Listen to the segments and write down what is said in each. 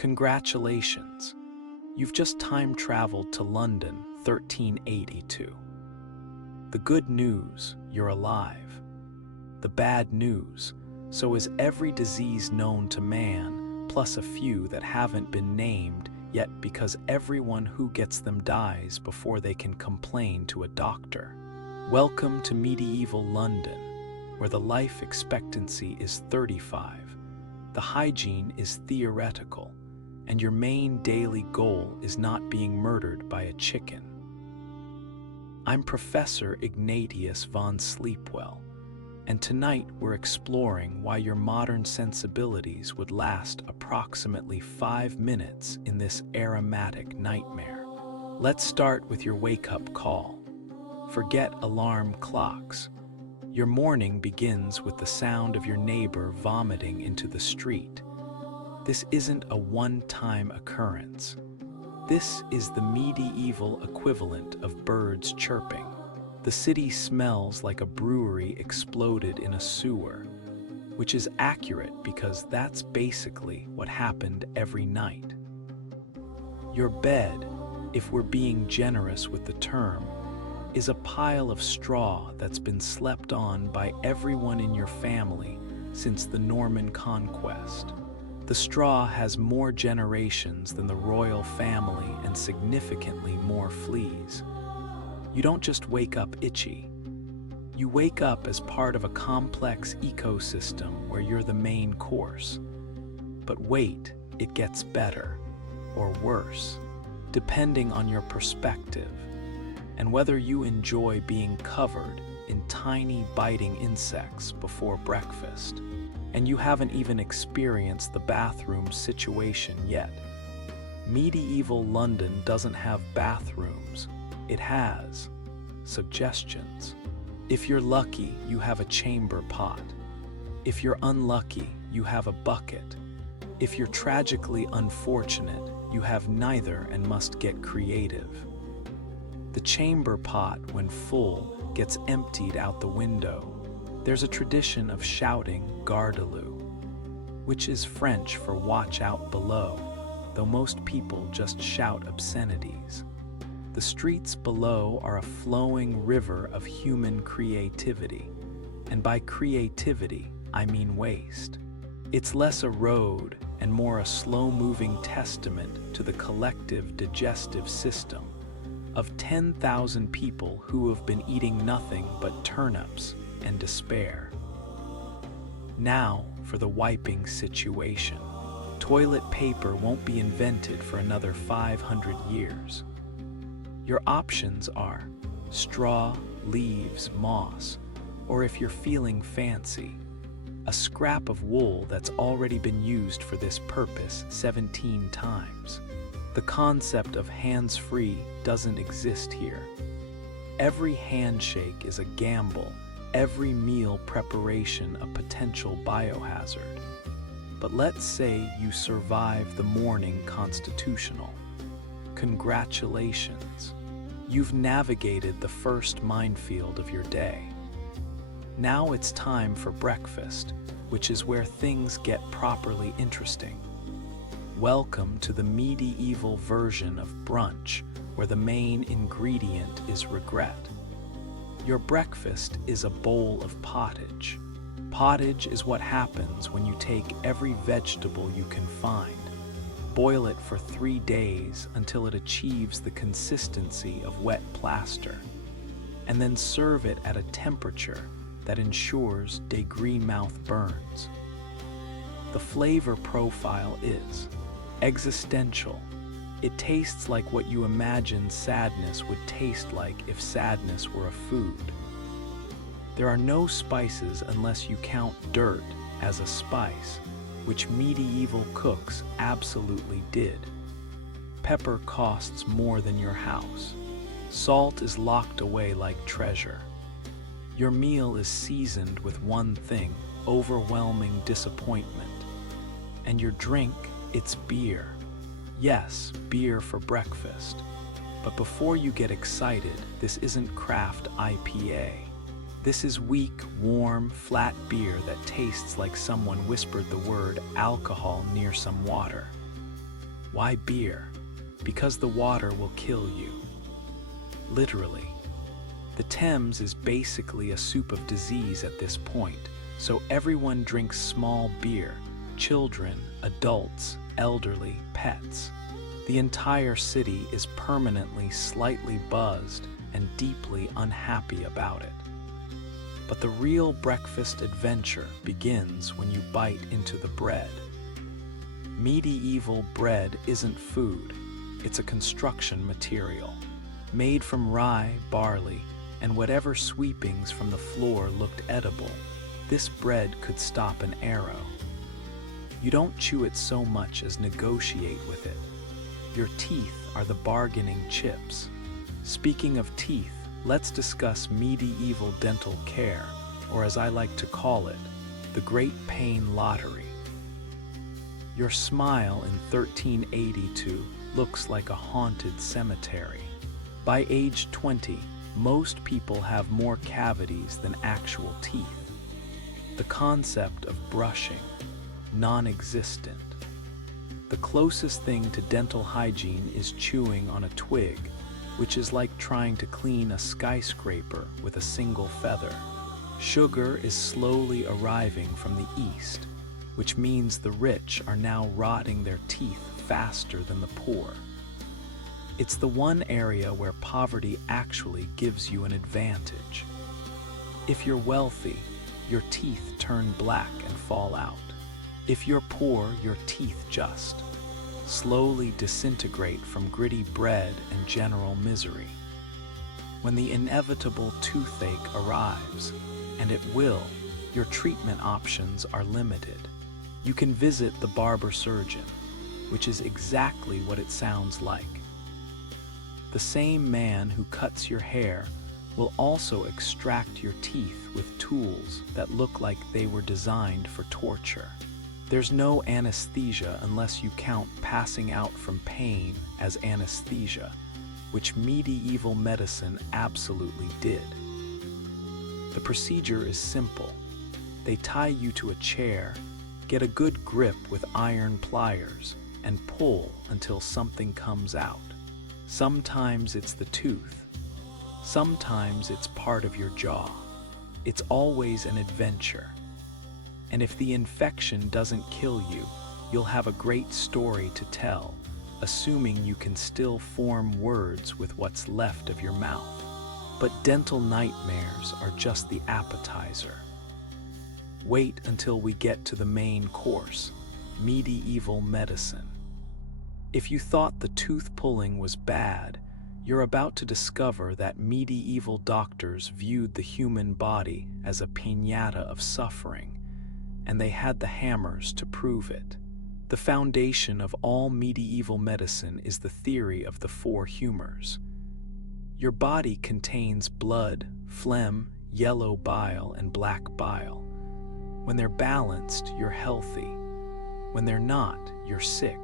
Congratulations! You've just time traveled to London, 1382. The good news, you're alive. The bad news, so is every disease known to man, plus a few that haven't been named yet because everyone who gets them dies before they can complain to a doctor. Welcome to medieval London, where the life expectancy is 35, the hygiene is theoretical, and your main daily goal is not being murdered by a chicken. I'm Professor Ignatius von Sleepwell, and tonight we're exploring why your modern sensibilities would last approximately 5 minutes in this aromatic nightmare. Let's start with your wake-up call. Forget alarm clocks. Your morning begins with the sound of your neighbor vomiting into the street. This isn't a one-time occurrence. This is the medieval equivalent of birds chirping. The city smells like a brewery exploded in a sewer, which is accurate because that's basically what happened every night. Your bed, if we're being generous with the term, is a pile of straw that's been slept on by everyone in your family since the Norman conquest. The straw has more generations than the royal family and significantly more fleas. You don't just wake up itchy. You wake up as part of a complex ecosystem where you're the main course. But wait, it gets better, or worse, depending on your perspective, and whether you enjoy being covered in tiny biting insects before breakfast. And you haven't even experienced the bathroom situation yet. Medieval London doesn't have bathrooms. It has suggestions. If you're lucky, you have a chamber pot. If you're unlucky, you have a bucket. If you're tragically unfortunate, you have neither and must get creative. The chamber pot, when full, gets emptied out the window. There's a tradition of shouting garde-à-vous, which is French for watch out below, though most people just shout obscenities. The streets below are a flowing river of human creativity, and by creativity, I mean waste. It's less a road and more a slow-moving testament to the collective digestive system of 10,000 people who have been eating nothing but turnips and despair. Now for the wiping situation. Toilet paper won't be invented for another 500 years. Your options are straw, leaves, moss, or if you're feeling fancy, a scrap of wool that's already been used for this purpose 17 times. The concept of hands-free doesn't exist here. Every handshake is a gamble, every meal preparation a potential biohazard. But let's say you survive the morning constitutional. Congratulations. You've navigated the first minefield of your day. Now it's time for breakfast, which is where things get properly interesting. Welcome to the medieval version of brunch, where the main ingredient is regret. Your breakfast is a bowl of pottage. Pottage is what happens when you take every vegetable you can find, boil it for 3 days until it achieves the consistency of wet plaster, and then serve it at a temperature that ensures degree-mouth burns. The flavor profile is existential. It tastes like what you imagine sadness would taste like if sadness were a food. There are no spices unless you count dirt as a spice, which medieval cooks absolutely did. Pepper costs more than your house. Salt is locked away like treasure. Your meal is seasoned with one thing, overwhelming disappointment. And your drink, it's beer. Yes, beer for breakfast. But before you get excited, this isn't craft IPA. This is weak, warm, flat beer that tastes like someone whispered the word alcohol near some water. Why beer? Because the water will kill you. Literally. The Thames is basically a soup of disease at this point, so everyone drinks small beer, children, adults, elderly, pets. The entire city is permanently slightly buzzed and deeply unhappy about it. But the real breakfast adventure begins when you bite into the bread. Medieval bread isn't food, it's a construction material. Made from rye, barley, and whatever sweepings from the floor looked edible, this bread could stop an arrow. You don't chew it so much as negotiate with it. Your teeth are the bargaining chips. Speaking of teeth, let's discuss medieval dental care, or as I like to call it, the Great Pain Lottery. Your smile in 1382 looks like a haunted cemetery. By age 20, most people have more cavities than actual teeth. The concept of brushing, non-existent. The closest thing to dental hygiene is chewing on a twig, which is like trying to clean a skyscraper with a single feather. Sugar is slowly arriving from the east, which means the rich are now rotting their teeth faster than the poor. It's the one area where poverty actually gives you an advantage. If you're wealthy, your teeth turn black and fall out. If you're poor, your teeth just slowly disintegrate from gritty bread and general misery. When the inevitable toothache arrives, and it will, your treatment options are limited. You can visit the barber surgeon, which is exactly what it sounds like. The same man who cuts your hair will also extract your teeth with tools that look like they were designed for torture. There's no anesthesia unless you count passing out from pain as anesthesia, which medieval medicine absolutely did. The procedure is simple. They tie you to a chair, get a good grip with iron pliers, and pull until something comes out. Sometimes it's the tooth. Sometimes it's part of your jaw. It's always an adventure. And if the infection doesn't kill you, you'll have a great story to tell, assuming you can still form words with what's left of your mouth. But dental nightmares are just the appetizer. Wait until we get to the main course, medieval medicine. If you thought the tooth pulling was bad, you're about to discover that medieval doctors viewed the human body as a piñata of suffering, and they had the hammers to prove it. The foundation of all medieval medicine is the theory of the four humors. Your body contains blood, phlegm, yellow bile, and black bile. When they're balanced, you're healthy. When they're not, you're sick.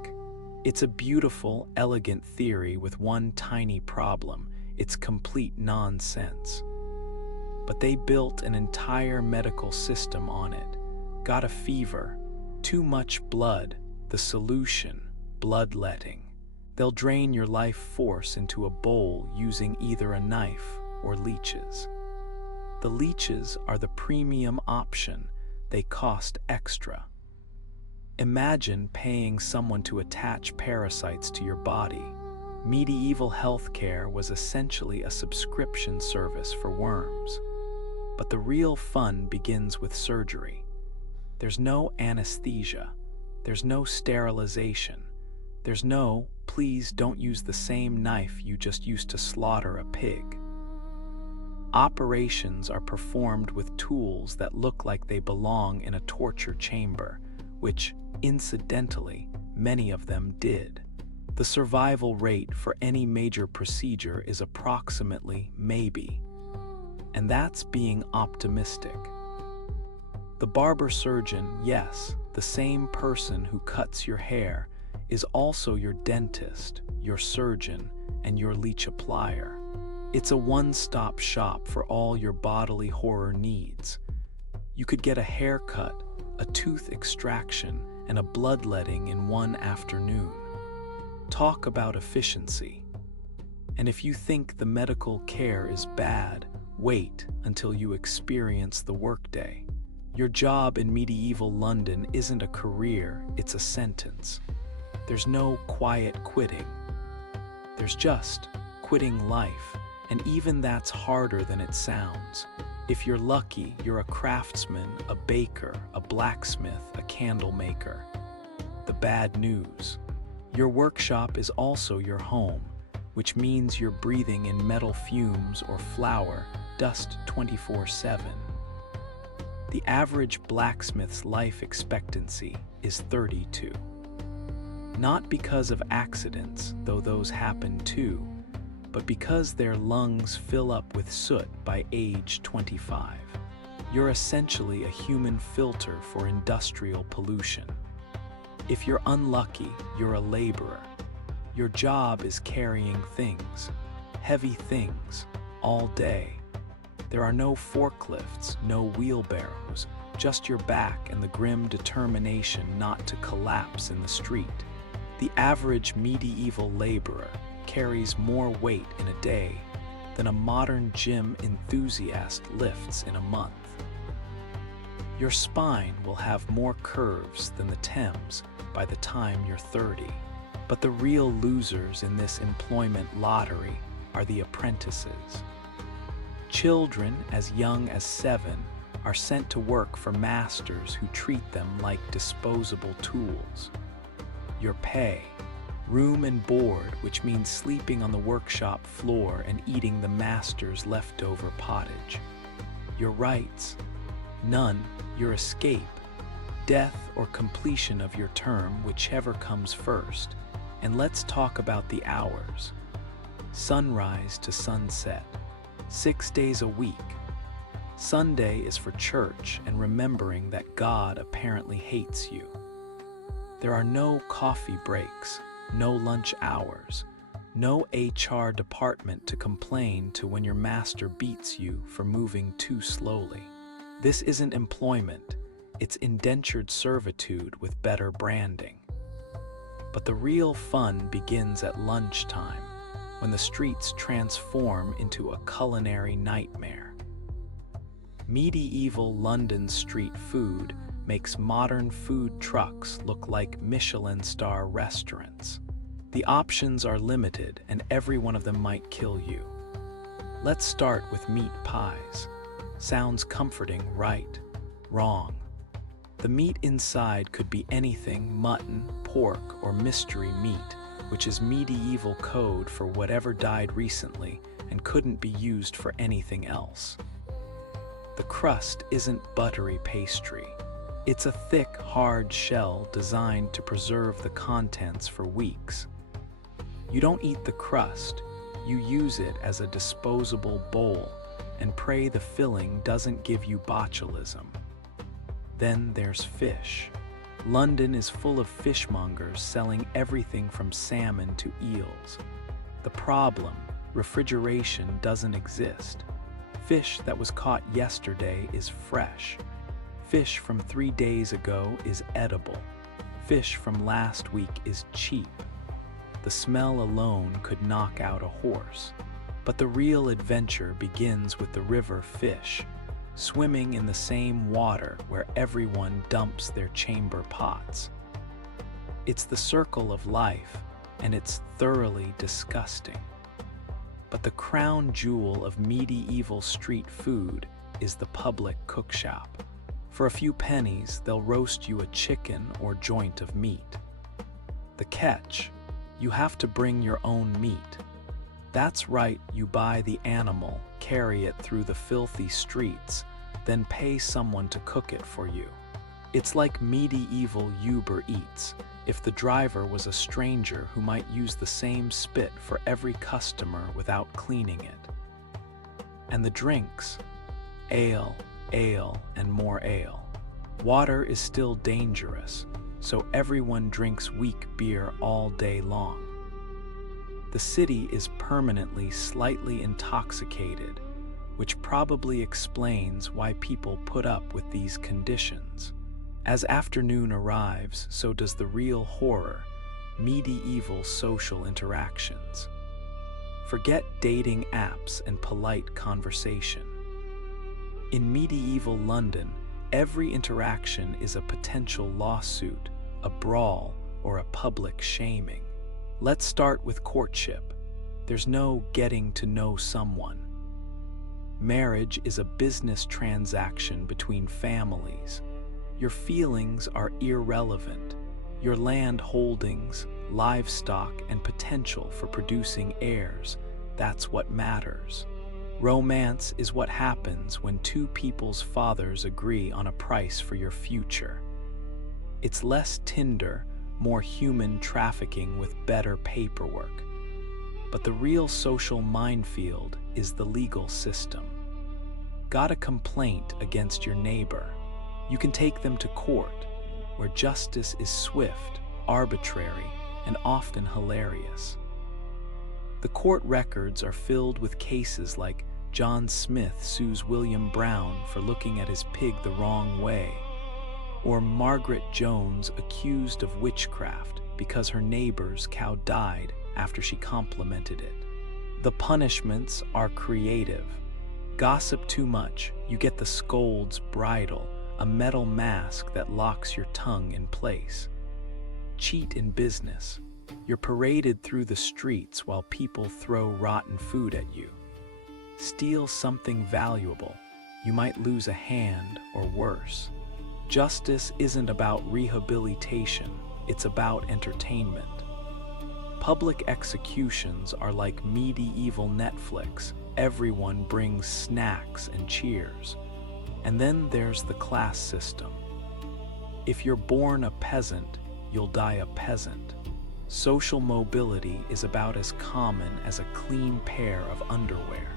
It's a beautiful, elegant theory with one tiny problem. It's complete nonsense. But they built an entire medical system on it. Got a fever, too much blood, the solution, bloodletting. They'll drain your life force into a bowl using either a knife or leeches. The leeches are the premium option. They cost extra. Imagine paying someone to attach parasites to your body. Medieval healthcare was essentially a subscription service for worms. But the real fun begins with surgery. There's no anesthesia. There's no sterilization. There's no, please don't use the same knife you just used to slaughter a pig. Operations are performed with tools that look like they belong in a torture chamber, which, incidentally, many of them did. The survival rate for any major procedure is approximately maybe, and that's being optimistic. The barber surgeon, yes, the same person who cuts your hair, is also your dentist, your surgeon, and your leech applier. It's a one-stop shop for all your bodily horror needs. You could get a haircut, a tooth extraction, and a bloodletting in one afternoon. Talk about efficiency. And if you think the medical care is bad, wait until you experience the workday. Your job in medieval London isn't a career, it's a sentence. There's no quiet quitting. There's just quitting life, and even that's harder than it sounds. If you're lucky, you're a craftsman, a baker, a blacksmith, a candle maker. The bad news: your workshop is also your home, which means you're breathing in metal fumes or flour, dust 24/7. The average blacksmith's life expectancy is 32. Not because of accidents, though those happen too, but because their lungs fill up with soot by age 25. You're essentially a human filter for industrial pollution. If you're unlucky, you're a laborer. Your job is carrying things, heavy things, all day. There are no forklifts, no wheelbarrows, just your back and the grim determination not to collapse in the street. The average medieval laborer carries more weight in a day than a modern gym enthusiast lifts in a month. Your spine will have more curves than the Thames by the time you're 30. But the real losers in this employment lottery are the apprentices. Children as young as 7 are sent to work for masters who treat them like disposable tools. Your pay: room and board, which means sleeping on the workshop floor and eating the master's leftover pottage. Your rights: none. Your escape: death or completion of your term, whichever comes first. And let's talk about the hours. Sunrise to sunset, 6 days a week. Sunday is for church and remembering that God apparently hates you. There are no coffee breaks, no lunch hours, no HR department to complain to when your master beats you for moving too slowly. This isn't employment, it's indentured servitude with better branding. But the real fun begins at lunchtime, when the streets transform into a culinary nightmare. Medieval London street food makes modern food trucks look like Michelin star restaurants. The options are limited, and every one of them might kill you. Let's start with meat pies. Sounds comforting, right? Wrong. The meat inside could be anything: mutton, pork, or mystery meat, which is medieval code for whatever died recently and couldn't be used for anything else. The crust isn't buttery pastry. It's a thick, hard shell designed to preserve the contents for weeks. You don't eat the crust, you use it as a disposable bowl and pray the filling doesn't give you botulism. Then there's fish. London is full of fishmongers selling everything from salmon to eels. The problem: refrigeration doesn't exist. Fish that was caught yesterday is fresh. Fish from 3 days ago is edible. Fish from last week is cheap. The smell alone could knock out a horse. But the real adventure begins with the river fish, swimming in the same water where everyone dumps their chamber pots. It's the circle of life, and it's thoroughly disgusting. But the crown jewel of medieval street food is the public cookshop. For a few pennies, they'll roast you a chicken or joint of meat. The catch: you have to bring your own meat. That's right, you buy the animal, carry it through the filthy streets, then pay someone to cook it for you. It's like medieval Uber Eats, if the driver was a stranger who might use the same spit for every customer without cleaning it. And the drinks: ale, ale, and more ale. Water is still dangerous, so everyone drinks weak beer all day long. The city is permanently slightly intoxicated, which probably explains why people put up with these conditions. As afternoon arrives, so does the real horror. medieval social interactions. Forget dating apps and polite conversation. In medieval London, every interaction is a potential lawsuit, a brawl, or a public shaming. Let's start with courtship. There's no getting to know someone. Marriage is a business transaction between families. Your feelings are irrelevant. Your land holdings, livestock, and potential for producing heirs, that's what matters. Romance is what happens when two people's fathers agree on a price for your future. It's less Tinder, more human trafficking with better paperwork. But the real social minefield is the legal system. Got a complaint against your neighbor? You can take them to court, where justice is swift, arbitrary, and often hilarious. The court records are filled with cases like John Smith sues William Brown for looking at his pig the wrong way, or Margaret Jones accused of witchcraft because her neighbor's cow died after she complimented it. The punishments are creative. Gossip too much, you get the scold's bridle, a metal mask that locks your tongue in place. Cheat in business. You're paraded through the streets while people throw rotten food at you. Steal something valuable. You might lose a hand or worse. Justice isn't about rehabilitation, it's about entertainment. Public executions are like medieval Netflix. Everyone brings snacks and cheers. And then there's the class system. If you're born a peasant, you'll die a peasant. Social mobility is about as common as a clean pair of underwear.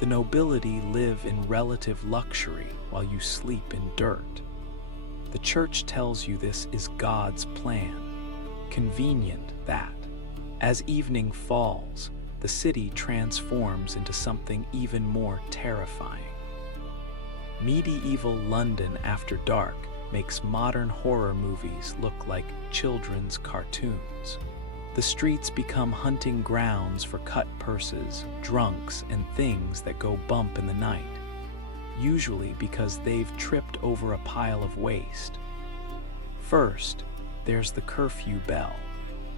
The nobility live in relative luxury while you sleep in dirt. The church tells you this is God's plan. Convenient that. As evening falls, the city transforms into something even more terrifying. Medieval London after dark makes modern horror movies look like children's cartoons. The streets become hunting grounds for cut purses, drunks, and things that go bump in the night, usually because they've tripped over a pile of waste. First, there's the curfew bell.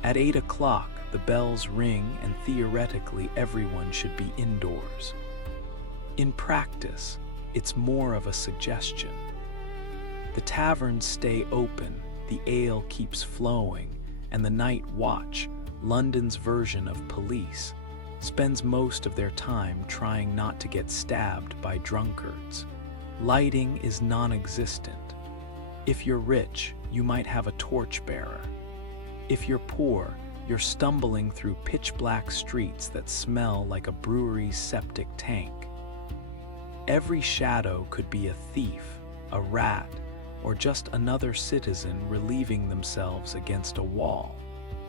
At 8 o'clock, the bells ring and theoretically everyone should be indoors. In practice, it's more of a suggestion. The taverns stay open, the ale keeps flowing, and the night watch, London's version of police, spends most of their time trying not to get stabbed by drunkards. Lighting is non-existent. If you're rich, you might have a torchbearer. If you're poor, you're stumbling through pitch-black streets that smell like a brewery's septic tank. Every shadow could be a thief, a rat, or just another citizen relieving themselves against a wall.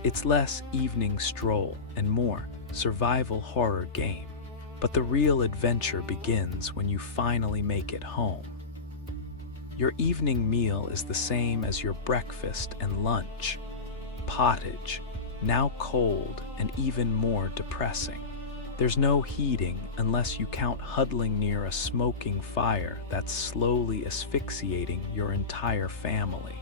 It's less evening stroll and more survival horror game. But the real adventure begins when you finally make it home. Your evening meal is the same as your breakfast and lunch. Pottage, now cold and even more depressing. There's no heating unless you count huddling near a smoking fire that's slowly asphyxiating your entire family.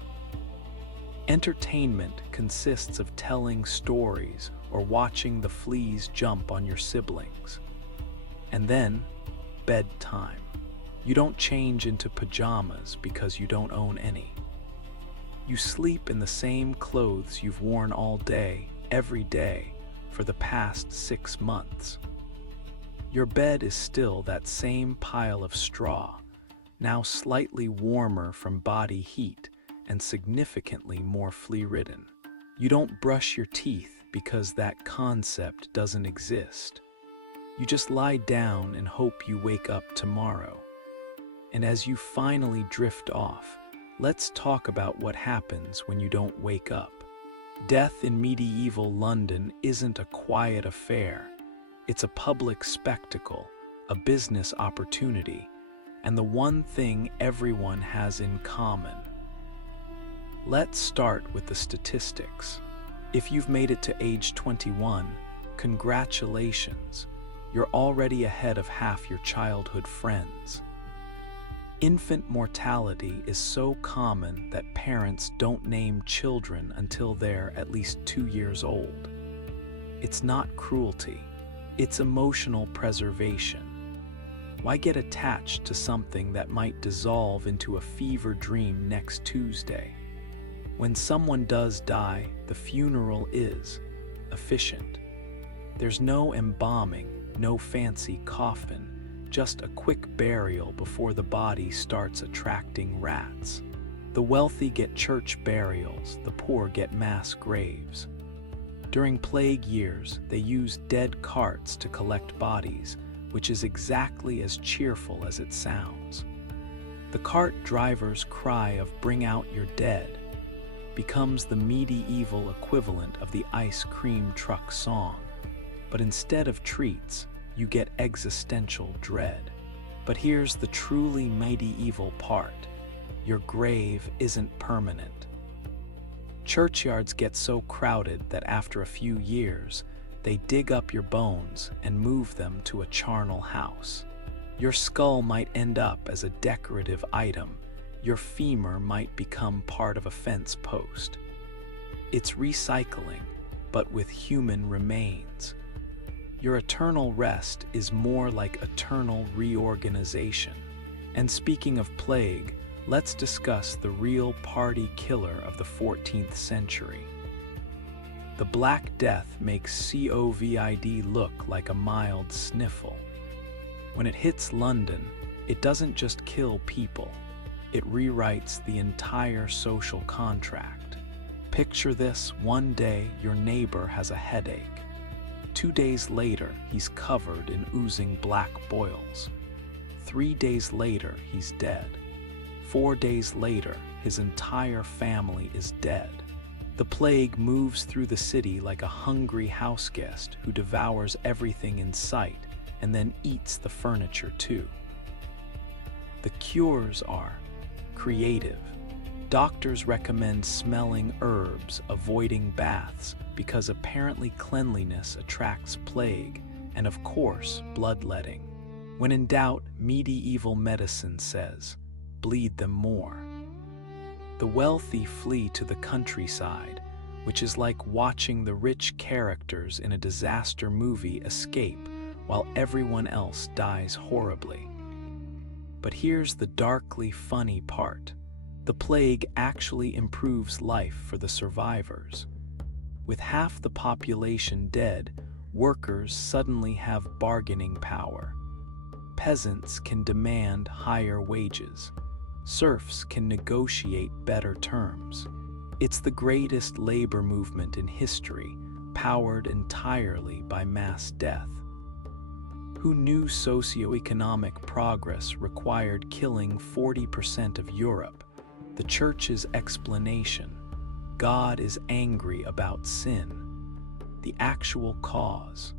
Entertainment consists of telling stories or watching the fleas jump on your siblings. And then, bedtime. You don't change into pajamas because you don't own any. You sleep in the same clothes you've worn all day, every day, for the past 6 months. Your bed is still that same pile of straw, now slightly warmer from body heat and significantly more flea-ridden. You don't brush your teeth because that concept doesn't exist. You just lie down and hope you wake up tomorrow. And as you finally drift off, let's talk about what happens when you don't wake up. Death in medieval London isn't a quiet affair. It's a public spectacle, a business opportunity, and the one thing everyone has in common. Let's start with the statistics. If you've made it to age 21, congratulations. You're already ahead of half your childhood friends. Infant mortality is so common that parents don't name children until they're at least 2 years old. It's not cruelty, it's emotional preservation. Why get attached to something that might dissolve into a fever dream next Tuesday? When someone does die, the funeral is efficient. There's no embalming, no fancy coffin, just a quick burial before the body starts attracting rats. The wealthy get church burials, the poor get mass graves. During plague years, they used dead carts to collect bodies, which is exactly as cheerful as it sounds. The cart driver's cry of "Bring out your dead" becomes the medieval equivalent of the ice cream truck song. But instead of treats, you get existential dread. But here's the truly medieval part. Your grave isn't permanent. Churchyards get so crowded that after a few years, they dig up your bones and move them to a charnel house. Your skull might end up as a decorative item. Your femur might become part of a fence post. It's recycling, but with human remains. Your eternal rest is more like eternal reorganization. And speaking of plague, let's discuss the real party killer of the 14th century. The Black Death makes COVID look like a mild sniffle. When it hits London, it doesn't just kill people, it rewrites the entire social contract. Picture this: one day your neighbor has a headache. 2 days later, he's covered in oozing black boils. 3 days later, he's dead. 4 days later, his entire family is dead. The plague moves through the city like a hungry houseguest who devours everything in sight and then eats the furniture too. The cures are creative. Doctors recommend smelling herbs, avoiding baths, because apparently cleanliness attracts plague, and of course, bloodletting. When in doubt, medieval medicine says, bleed them more. The wealthy flee to the countryside, which is like watching the rich characters in a disaster movie escape while everyone else dies horribly. But here's the darkly funny part. The plague actually improves life for the survivors. With half the population dead, workers suddenly have bargaining power. Peasants can demand higher wages. Serfs can negotiate better terms. It's the greatest labor movement in history, powered entirely by mass death. Who knew socioeconomic progress required killing 40% of Europe? The Church's explanation: God is angry about sin. The actual cause: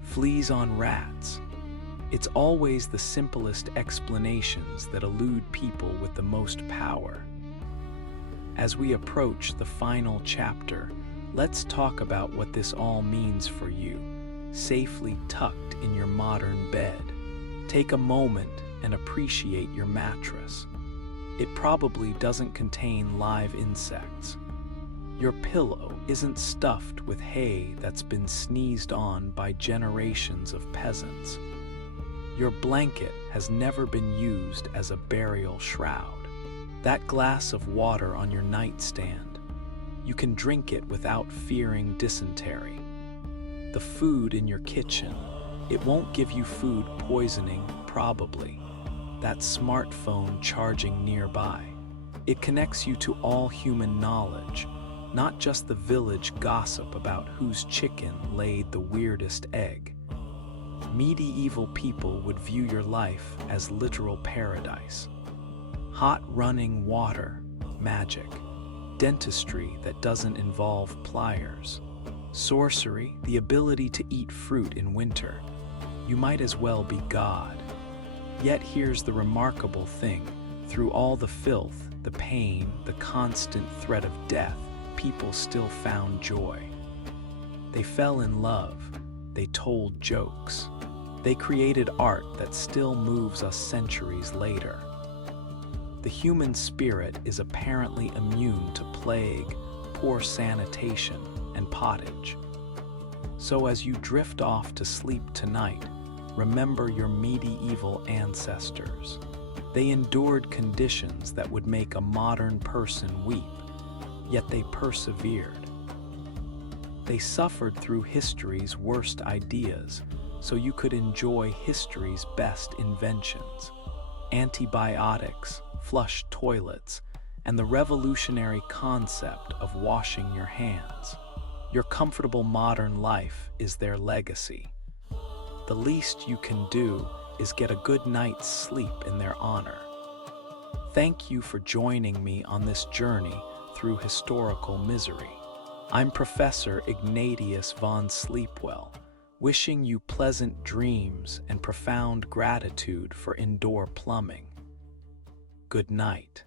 fleas on rats. It's always the simplest explanations that elude people with the most power. As we approach the final chapter, let's talk about what this all means for you, safely tucked in your modern bed. Take a moment and appreciate your mattress. It probably doesn't contain live insects. Your pillow isn't stuffed with hay that's been sneezed on by generations of peasants. Your blanket has never been used as a burial shroud. That glass of water on your nightstand, you can drink it without fearing dysentery. The food in your kitchen, it won't give you food poisoning, probably. That smartphone charging nearby, it connects you to all human knowledge, not just the village gossip about whose chicken laid the weirdest egg. Medieval people would view your life as literal paradise. Hot running water, magic. Dentistry that doesn't involve pliers. Sorcery, the ability to eat fruit in winter. You might as well be God. Yet here's the remarkable thing. Through all the filth, the pain, the constant threat of death, people still found joy. They fell in love. They told jokes. They created art that still moves us centuries later. The human spirit is apparently immune to plague, poor sanitation, and pottage. So as you drift off to sleep tonight, remember your medieval ancestors. They endured conditions that would make a modern person weep, yet they persevered. They suffered through history's worst ideas, so you could enjoy history's best inventions. Antibiotics, flush toilets, and the revolutionary concept of washing your hands. Your comfortable modern life is their legacy. The least you can do is get a good night's sleep in their honor. Thank you for joining me on this journey through historical misery. I'm Professor Ignatius von Sleepwell, wishing you pleasant dreams and profound gratitude for indoor plumbing. Good night.